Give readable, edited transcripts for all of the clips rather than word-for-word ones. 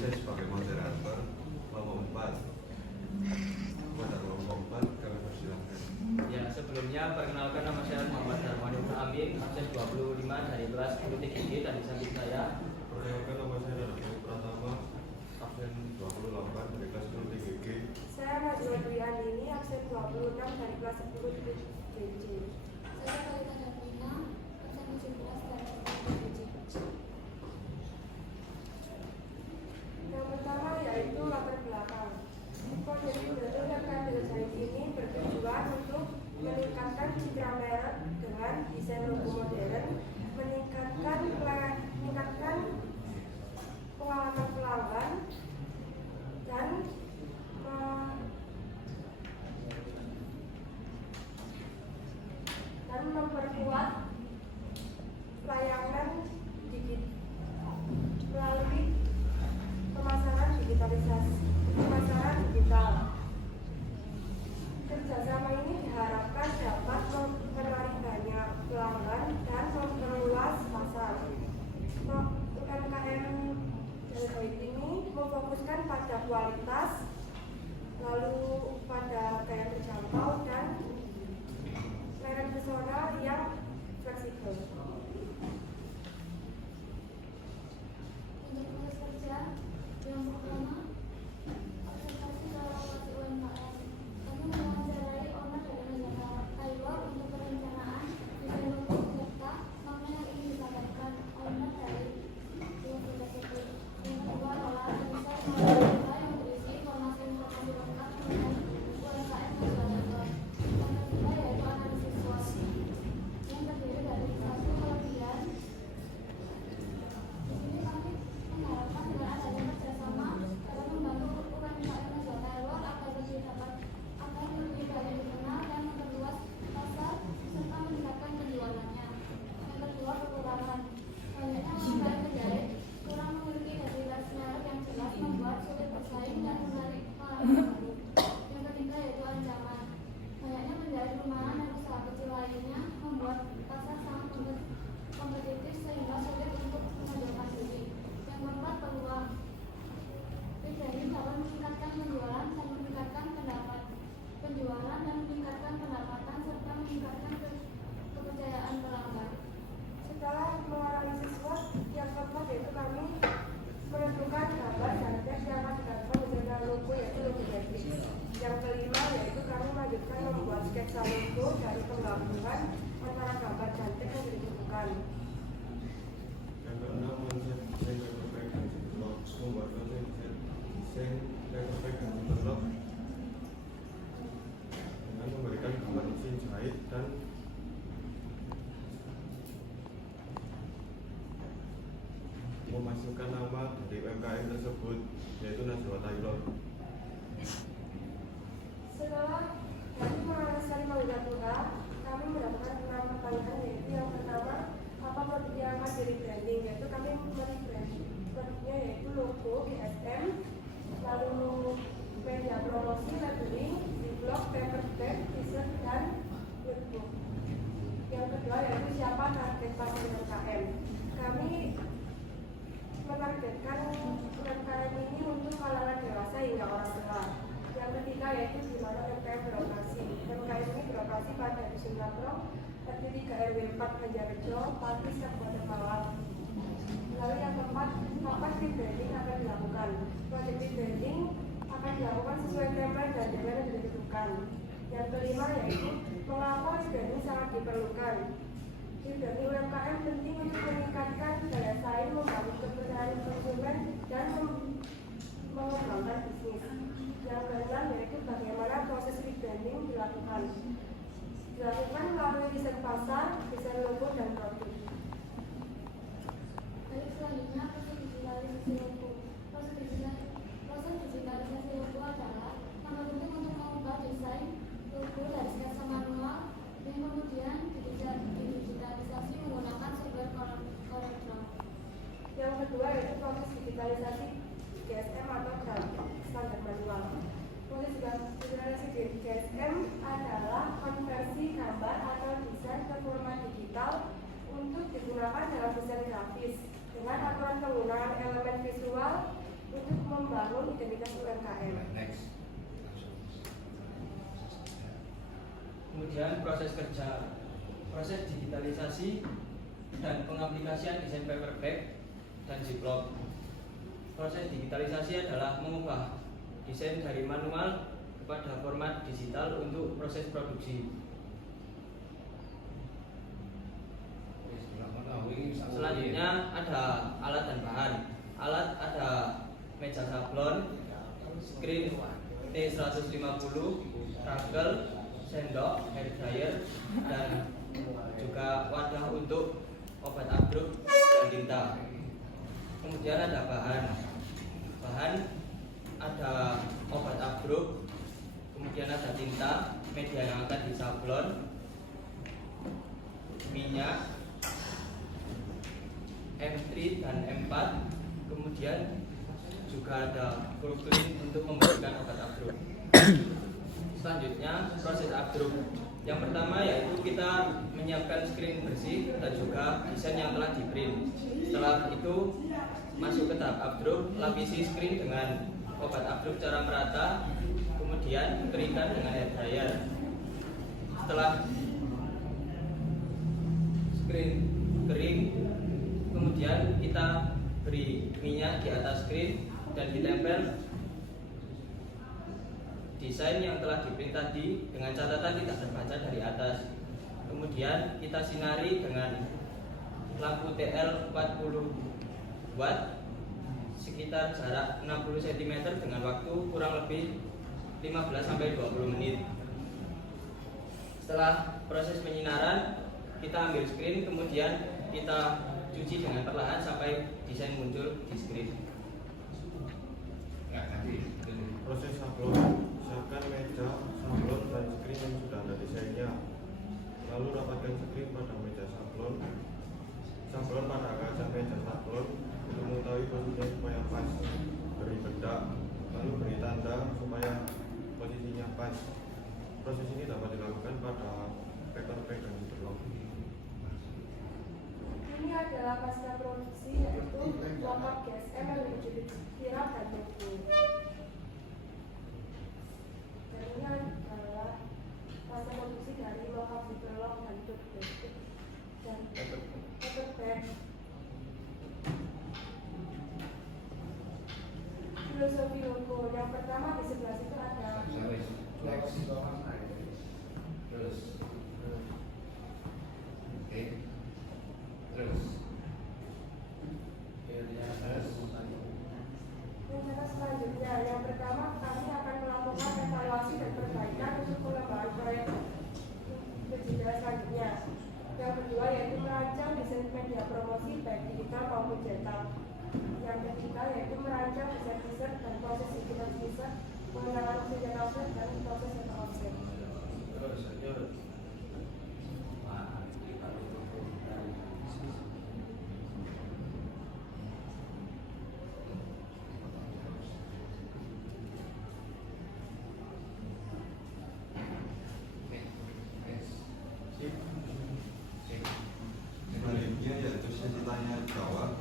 Saya sebagai moderator kelompok 4. Pada kelompok 4 kami persilahkan. Ya, sebelumnya perkenalkan nama saya Muhammad Darmawan Amin, absen 25 dari kelas 10 TGG dan di samping saya. Perkenalkan nama saya Darmawan Pratama, absen 28 dari kelas 10 TGG. Saya Najwa Dwi Andini, absen 26 dari kelas 10 TGG. Saya Kalita Davina, absen 17 dari kelas 10 TGG. Yang pertama yaitu latar belakang. Konsep Branding dan Desain ini bertujuan untuk meningkatkan citra merek dengan desain logo modern, meningkatkan pengalaman pelanggan dan memperkuat layanan melalui pemasaran digital. Kerjasama ini diharapkan dapat menarik banyak pelanggan dan memperluas pasar. UMKM Delboit ini memfokuskan pada kualitas, lalu pada daya terjangkau dan merek pesona yang fleksibel. Untuk tugas kerja yang pertama, observasi lokasi UMKM. Kami mewawancarai owner dari negara Taiwan untuk perencanaan desain logo serta makna yang ingin disampaikan owner dari logo tersebut. Yang kedua adalah riset mahasiswa yang berisi informasi lengkap mengenai UMKM masyarakat. Yang ketiga yaitu analisis SWOT yang terdiri dari satu kelebihan. Di sini kami mengharapkan dengan adanya kerjasama dapat membantu UMKM negara Taiwan agar lebih banyak dikenal dan memperluas pasar serta meningkatkan penjualannya. Yang kedua, kekurangan. Banyaknya UMKM penjahit kurang memiliki identitas merek yang jelas membuat sulit bersaing dan menarik pelanggan baru. Yang ketiga yaitu ancaman. Banyaknya penjahit rumahan dan usaha kecil lainnya membuat pasar sangat kompetitif sehingga sulit untuk menonjolkan diri. Yang keempat, peluang. Rebranding dapat meningkatkan penjualan dan meningkatkan pendapatan serta meningkatkan kepercayaan pelanggan. Setelah menganalisis SWOT, yang keempat yaitu kami menentukan gambar dan teks yang akan dilakukan menjadi logo, yaitu logo grafis. Yang kelima yaitu kami melanjutkan membuat sketsa logo dari penggabungan antara gambar dan teks yang dibutuhkan. Yang keenam, konsep desain paperback dan ziplock. Membuat konsep desain paperback dan ziplock dengan memberikan gambar mesin jahit dan memasukkan nama dari UMKM tersebut, yaitu Najwa Taylor. Setelah kami menganalisis Maulana, kami mendapatkan 6 pertanyaan, yaitu yang pertama, apa produk yang akan di rebranding? Yaitu kami merebranding produknya yaitu logo, GSM, lalu media promosi, labeling, ziplock, paperback, t-shirt, dan workbook. Yang kedua yaitu siapa target pasar UMKM. Kami menargetkan UMKM ini untuk kalangan dewasa hingga orang tua. Yang ketiga yaitu di mana UMKM beroperasi. UMKM ini beroperasi pada Dusun Latrong, RT 3 RW 4 Banjarjo, Pati, Kabupaten Malang. Lalu yang keempat, kapan rebranding akan dilakukan? Proyek rebranding akan dilakukan sesuai timeline dan deadline yang ditentukan. Yang kelima yaitu mengapa rebranding sangat diperlukan. Rebranding UMKM penting untuk meningkatkan daya saing, membangun kepercayaan konsumen, dan mengembangkan bisnis. Yang keenam yaitu bagaimana proses rebranding dilakukan melalui desain pasar, desain logo, dan produk. Baik, selanjutnya proses digitalisasi logo. kedua yaitu proses digitalisasi GSM atau standar manual. Proses digitalisasi GSM adalah konversi gambar atau desain ke format digital untuk digunakan dalam desain grafis dengan aturan penggunaan elemen visual untuk membangun identitas UMKM. Kemudian proses digitalisasi dan pengaplikasian desain paperback dan ziplock. Proses digitalisasi adalah mengubah desain dari manual kepada format digital untuk proses produksi. Selanjutnya ada alat dan bahan. Alat ada meja sablon, screen T150, ragel, sendok, hair dryer, dan juga wadah untuk obat abruk dan tinta. Kemudian ada bahan ada obat abruk, kemudian ada tinta, media yang akan disablon, minyak, M3 dan M4, kemudian juga ada full clean untuk membersihkan obat abruk. Selanjutnya proses abruk. Yang pertama yaitu kita menyiapkan screen bersih dan juga desain yang telah di print. Setelah itu masuk ke tahap abruk, lapisi screen dengan obat abruk secara merata, kemudian keringkan dengan hair dryer. Setelah screen kering, kemudian kita beri minyak di atas screen dan ditempel desain yang telah diprint tadi dengan catatan tidak terbaca dari atas. Kemudian kita sinari dengan lampu TL 40 watt sekitar jarak 60 cm dengan waktu kurang lebih 15-20 menit. Setelah proses penyinaran, kita ambil screen, kemudian kita cuci dengan perlahan sampai desain muncul di screen. Proses sablon, siapkan meja, sablon, dan screen yang sudah ada desainnya. Lalu rapatkan screen pada meja sablon pada kaca meja sablon untuk mengetahui posisinya supaya pas. Beri bedak, lalu beri tanda supaya posisinya pas. Proses ini dapat dilakukan pada paperback dan ziplock. Ini adalah pasca produksi yaitu lockup GSM yang menjadi viral dan buku. Dan ini adalah pasca produksi dari lockup ziplock dan buku dan paperback. Filosofi logo yang pertama di sebelah situ ada rencana selanjutnya. Yang pertama, kami akan melakukan evaluasi dan perbaikan untuk pengembangan proyek digital selanjutnya. Yang kedua yaitu merancang desain media promosi baik digital maupun cetak. Yang ketiga yaitu merancang desain riset dan proses digital riset, pengenalan media offset dan proses data offset. Selanjutnya yaitu sesi tanya jawab.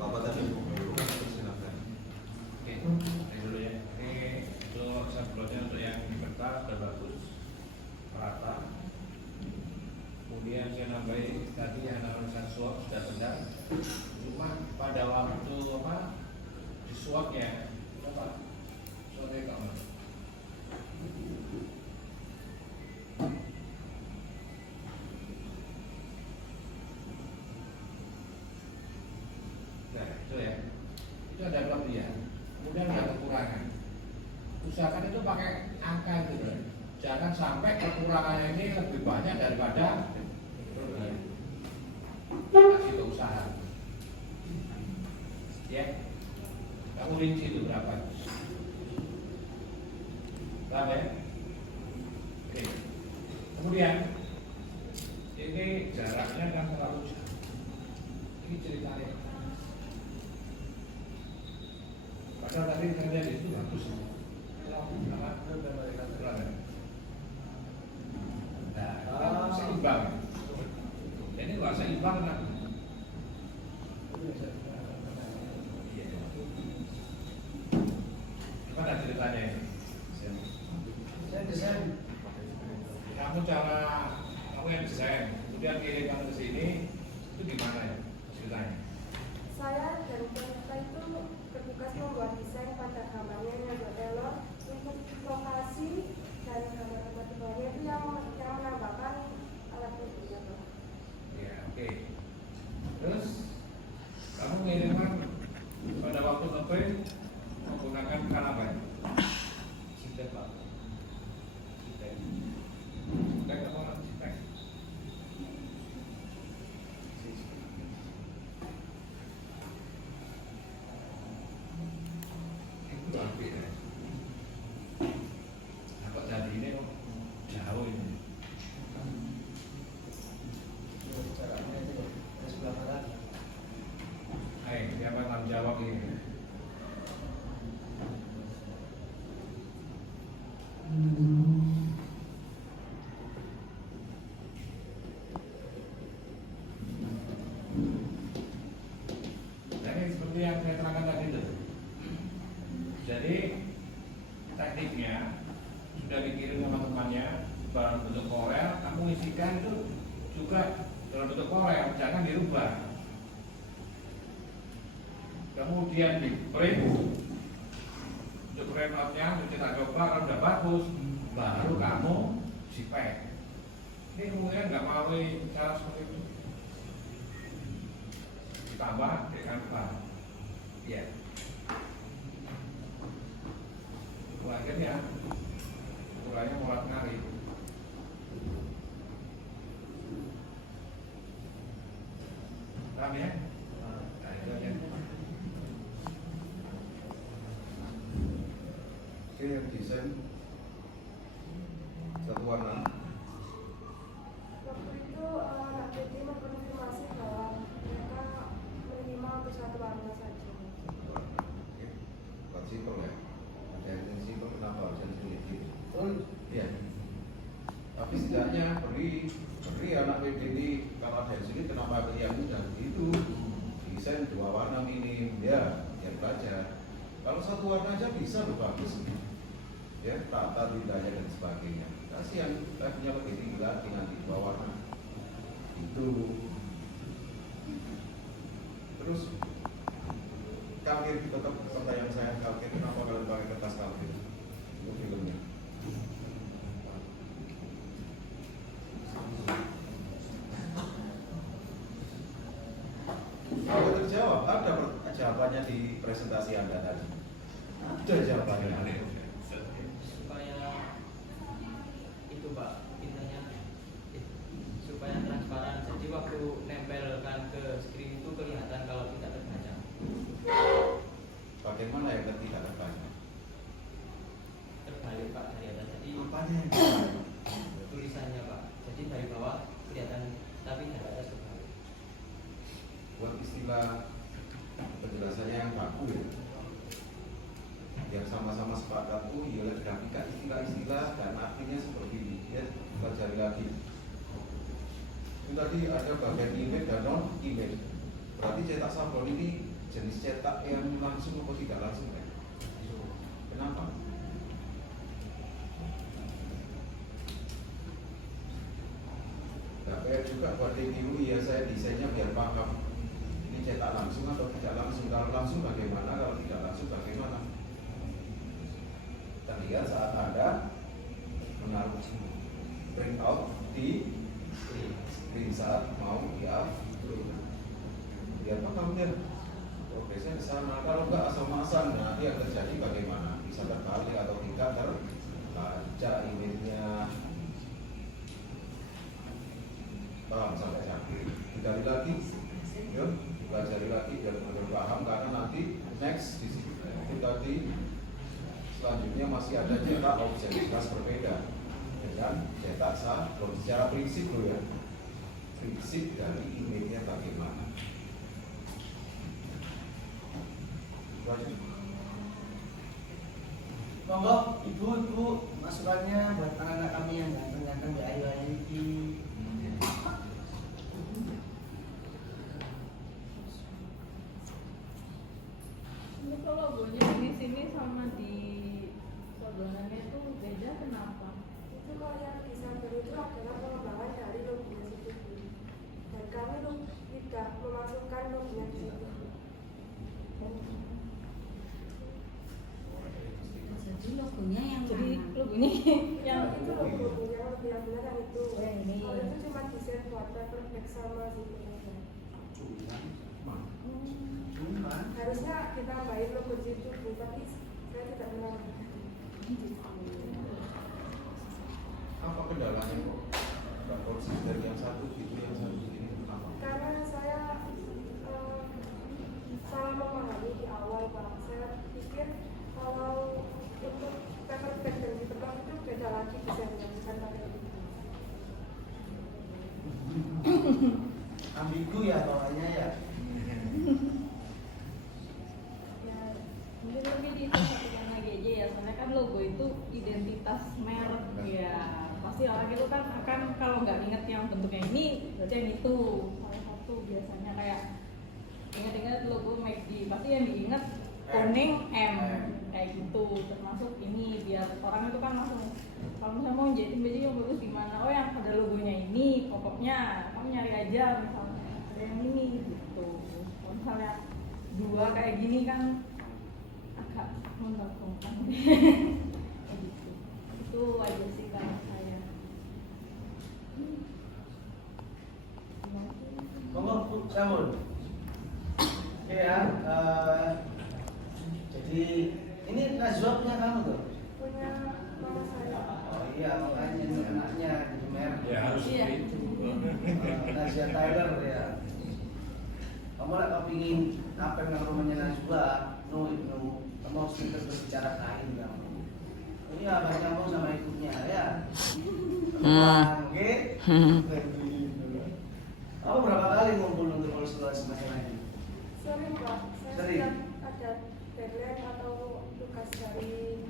Bapak tadi dulu, silakan. Oke, ini dulu ya. Ini untuk sablonnya untuk yang di kertas sudah bagus, merata. Kemudian saya nambahin tadi yang namanya swab sudah benar. Cuma pada waktu di swabnya, swabnya kamu. Itu ada kelebihan, kemudian ada kekurangan. Usahakan itu pakai angka itu, jangan sampai kekurangannya ini lebih banyak daripada kelebihan. Kasih ke usaha, ya. Kamu rinci itu berapa? Berapa ya? Oke. Kemudian ini jaraknya kan terlalu jauh. Ini ceritanya. Padahal tadi saya lihat itu bagus. Nah, kan seimbang. Ini nggak seimbang kan? Gimana ceritanya ini? Saya desain. Kamu yang desain, kemudian kirimkan ke sini, itu gimana ya ceritanya? Saya dan peserta itu bertugas membuat desain pada gambarnya yang Taylor untuk lokasi dan gambar-gambar di bawahnya itu yang menambahkan alat buktinya. Ya, oke. Terus kamu mengirimkan pada waktu ngeprint menggunakan kan apa ya? Sitek Pak. Sitek. Sitek apa kan? Sitek. Itu apa ya? Nah, kok jadi ini kok jauh ini? Caranya itu dari sebelah barat. Hai, siapa yang tanggung jawab ini? Jadi seperti yang saya terangkan tadi itu. Jadi tekniknya sudah dikirim sama temannya dalam bentuk korel, kamu isikan itu juga dalam bentuk korel, jangan dirubah. Kemudian di print untuk print outnya, untuk cetak coba kalau udah bagus, baru kamu sipek. Ini kemudian nggak mau cara seperti itu. Ditambah dengan bahan. Ya. Akhirnya ukurannya mulat ngari. Paham ya? Nah, itu aja. Oke, yang desain satu warna. Waktu itu HPT mengkonfirmasi bahwa mereka menerima untuk satu warna saja. Oke, buat simpel ya. Ada yang simpel, kenapa harus yang sedikit? Oh, Iya. Tapi setidaknya beri anak PDD kalau ada yang sulit kenapa yang mudah itu desain 2 warna minim ya yang belajar. Kalau 1 warna aja bisa loh bagus. Ya tata tindanya dan sebagainya. Kasihan punya lebih tinggi lagi nanti 2 warna. Itu. Terus kalkir tetap serta yang saya kalkir kenapa kalian pakai kertas kalkir? Itu filmnya. Kalau terjawab, ada jawabannya di presentasi Anda tadi. Ada jawabannya. Supaya itu Pak, intinya supaya transparan. Jadi waktu nempelkan ke screen itu kelihatan kalau tidak terbaca. Bagaimana yang tidak terbaca? Terbalik Pak dari atas. Jadi Apanya yang tulisannya Pak. Jadi dari bawah kelihatan tapi dari atas terbalik. buat istilah penjelasannya yang baku ya, yang sama-sama sepakat ya grafika istilah-istilah dan artinya seperti ini ya, kita cari lagi. Itu tadi ada bagian image dan non image, berarti cetak sablon ini jenis cetak yang langsung atau tidak langsung ya? Kenapa? Nah, kayak juga buat review ya saya desainnya biar paham ini cetak langsung atau tidak langsung. Kalau langsung bagaimana, kalau tidak langsung bagaimana? Kita lihat saat Anda menaruh print out di screen saat mau di upload. Biar paham ya. Progresnya ke sana. Kalau enggak asal-asal nanti yang terjadi bagaimana? Bisa terbalik atau tidak terbaca image-nya. Paham sampai sakit. Digali lagi, yuk, pelajari lagi biar benar paham karena nanti next di situ tadi selanjutnya masih ada cetak objek kelas berbeda dengan cetak sablon secara prinsip loh ya. Prinsip dari image-nya bagaimana? Itu aja. Monggo ibu masukannya buat anak-anak kami yang ganteng-ganteng di ayu ini. Ini kalau logonya di sini sama di sodorannya itu beda kenapa? Itu kalau yang di samping itu adalah pengembangan dari logonya CCTV. Dan kami tidak memasukkan logonya di situ. Jadi logonya yang Jadi mana? logonya yang Itu logo yang benar-benar yang itu. Yang ini. Kalau itu cuma desain buat paper bag sama gitu. Cuma Harusnya kita tambahin logo situ, Bu, tapi saya tidak menang. Apa kendalanya kok? Nggak konsisten yang satu gitu, yang satu ini kenapa? Karena saya salah memahami di awal, Pak. Saya pikir kalau untuk paper bag dan di tebak itu beda lagi desainnya, bukan pakai itu. ambigu ya bawahnya ya. ya mungkin lebih diperhatikan lagi aja ya, soalnya kan logo itu identitas merek ya. Pasti orang itu kan akan kalau nggak inget yang bentuknya ini berarti yang itu salah satu biasanya kayak ingat-ingat logo McD pasti yang diingat kuning M kayak gitu, termasuk ini biar orang itu kan langsung kalau misalnya mau jadiin baju yang bagus gimana, oh yang ada logonya ini pokoknya kamu nyari aja misalnya ada yang ini gitu. Kalau misalnya dua kayak gini kan agak mengganggukan kayak gitu. Itu aja sih kalau saya. Monggo Bu Samun. Ya, jadi ini Najwa punya kamu tuh. Punya mama saya. Oh iya, makanya ini anaknya jadi merek. Ya harus Iya. begitu. Najwa Tyler ya. Kamu lah kepingin apa yang rumahnya Najwa, kamu harus pintar berbicara kain kamu. Oh iya, banyak kamu sama ibunya ya. Oke. Kamu berapa kali ngumpul untuk konsultasi semacam ini? Sering, Pak. Saya Sering? setiap ada deadline atau tugas dari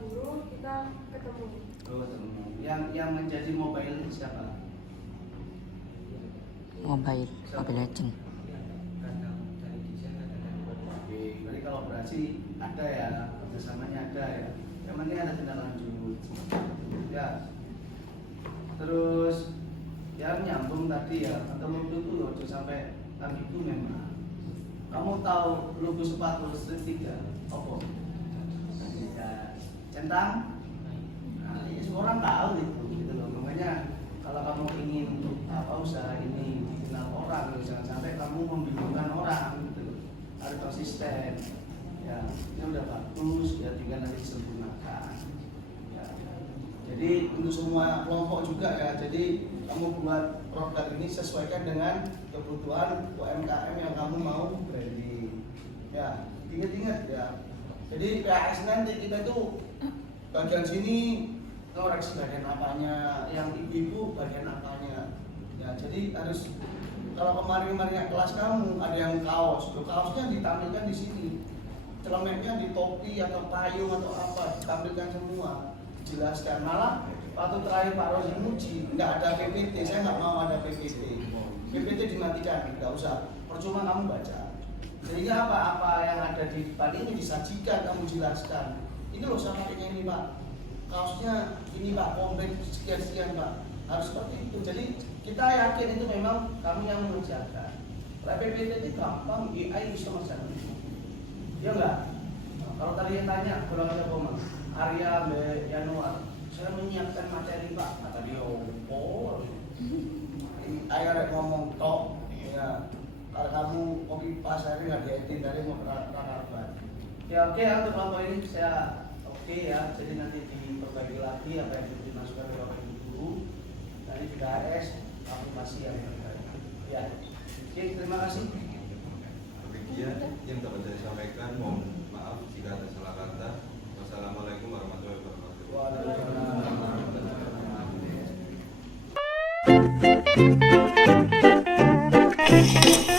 guru kita ketemu. Oh, ketemu. Yang menjadi mobile itu siapa? Mobile Legend. Oke, berarti kolaborasi ada ya, kerjasamanya ada ya. Yang penting ada tindak lanjut. Ya. Terus yang nyambung tadi ya, atau logo itu loh, sampai lagi itu memang. Kamu tahu logo sepatu strip 3? Apa? Ya, centang. Nah, ya semua orang tahu itu, gitu loh. Makanya kalau kamu ingin apa usaha ini dikenal orang, jangan sampai kamu membingungkan orang, gitu loh. Harus konsisten. Ya, ini udah bagus, ya tinggal nanti disempurnakan. Ya. Jadi untuk semua kelompok juga ya. Jadi kamu buat produk ini sesuaikan dengan kebutuhan UMKM yang kamu mau branding. Ya, ingat-ingat ya. Jadi PAS nanti kita itu bagian sini koreksi bagian apanya, yang ibu-ibu bagian apanya. Ya, jadi harus kalau kemarin-kemarin kelas kamu ada yang kaos, kaosnya ditampilkan di sini. Celemeknya di topi atau payung atau apa ditampilkan semua, dijelaskan. Malah waktu terakhir Pak Rozi muji nggak ada PPT, saya nggak mau ada PPT. PPT dimatikan, nggak usah. Percuma kamu baca. Sehingga apa yang ada di depan ini disajikan, kamu jelaskan. Ini loh sama kayak ini Pak, kaosnya ini Pak, komplit sekian-sekian Pak. Harus seperti itu. Jadi kita yakin itu memang kami yang mengerjakan. PPT itu gampang, AI bisa mengerjakan. Ya enggak? Nah, kalau tadi yang tanya, kalau ada koma, Arya, Mbak Yanuar, saya menyiapkan materi Pak, kata dia, oh, ayah ngomong tok, ya, kalau kamu kopi pas hari nggak diedit dari mau kabar. Ya oke ya, untuk kelompok ini saya oke ya, jadi nanti diperbaiki lagi apa yang dimasukkan ke Bapak Ibu Guru, nanti di KS, aplikasi yang terbaik. Ya, oke, terima kasih. Demikian yang dapat saya sampaikan. Mohon maaf jika ada salah kata. Wassalamualaikum warahmatullahi wabarakatuh. Waalaikumsalam. Thank you.